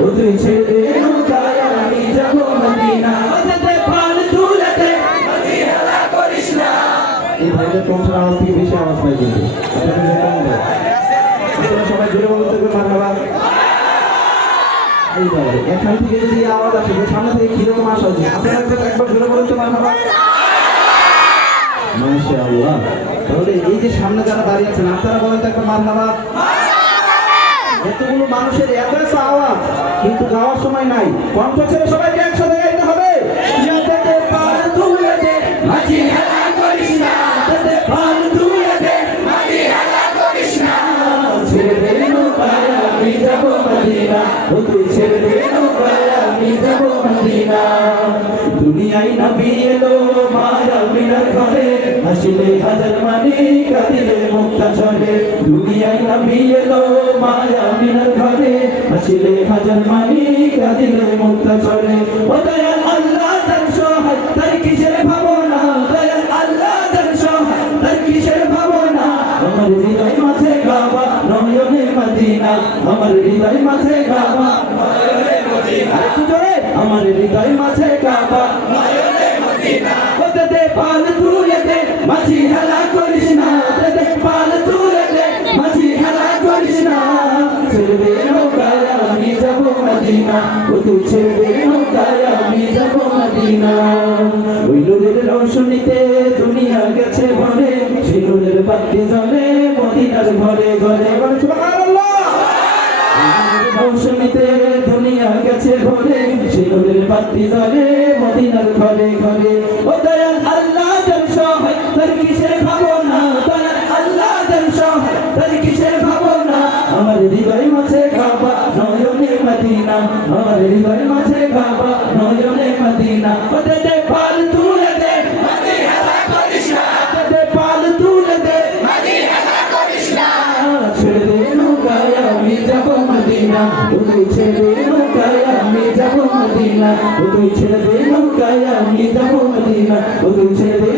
ও তুই ছেড়ে দে নৌকায় আমি যাব মদিনা ওতে পাল তুলেতে মাঝি হেলা করিস না এই ভাইদের কণ্ঠের আওয়াজ থেকে বেশি আওয়াজ পাই কিন্তু আপনাদের কম দেয় আপনারা সবাই জোরে বলতে হবে মারহাবা এইভাবে এখান থেকে যদি আওয়াজ আসে সামনে থেকে কিরকম আসা উচিত আপনারা একবার জোরে বলতে মারহাবা মাশাআল্লাহ তাহলে এই যে সামনে যারা দাঁড়িয়ে আছেন আপনারা বলেন তো একটা মারহাবা এতগুলো মানুষের এত এত আওয়াজ কিন্তু গাওয়ার সময় নাই কণ্ঠ ছেড়ে সবাইকে একসাথে গাইতে হবে ইয়াতে পাল তুলে দে মাঝি হেলা করিস না ইয়াতে পাল তুলে দে মাঝি হেলা করিস না ছেড়ে দে নৌকায় আমি যাব মদিনা ও তুই ছেড়ে দে নৌকায় আমি যাব মদিনা দুনিয়ায় নবী এলো মায়া মিনার ঘরে হাসিলে হাজার মানি কাঁদিলে মুক্তা ঝরে দুনিয়ায় নবী এলো মায়া মিনার ঘরে হাসিলে হাজার মানি কাঁদিলে মুক্তা ঝরে ও দয়াল আল্লাহ তার সহায় তার কিসের ভাবনা দয়াল আল্লাহ তার সহায় তার কিসের ভাবনা আমার হৃদয় মাঝে কাবা নয়নে মদিনা আমার হৃদয় মাঝে কাবা নয়নে মদিনা একটু জোরে আমার হৃদয় মাঝে কাবা নয়নে মদিনা ওতে দে পাল তুলে দে মাঝি হেলা করিস না ওতে দে পাল তুলে দে মাঝি হেলা করিস না ছেড়ে দে নৌকায় আমি যাব মদিনা ও তুই ছেড়ে দে নৌকায় আমি যাব মদিনা ওই নূরের রৌশনীতে দুনিয়া গেছে ভরে সেই নূরের বাতি জ্বলে মদিনার ঘরে ঘরে সুবহানাল্লাহ রৌশনীতে দুনিয়া গেছে ভরে সেই নূরের বাতি জ্বলে মদিনার ঘরে ঘরে ও দয়াল আল্লাহ যার সহায় তার কিসের ভাবনা দয়াল আল্লাহ যার সহায় তার কিসের ভাবনা আমার হৃদয় মাঝে কাবা নয়নে মদিনা আমার হৃদয় মাঝে কাবা নয়নে মদিনা ওতে দে পাল তুলে দে মাঝি হেলা করিস না ওতে দে পাল তুলে দে মাঝি হেলা করিস না ছেড়ে দে নৌকায় আমি যাব মদিনা ও তুই ছেড়ে দে নৌকায় আমি যাব মদিনা ও তুই ছেড়ে দে নৌকায় আমি যাব মদিনা ও তুই ছেড়ে দে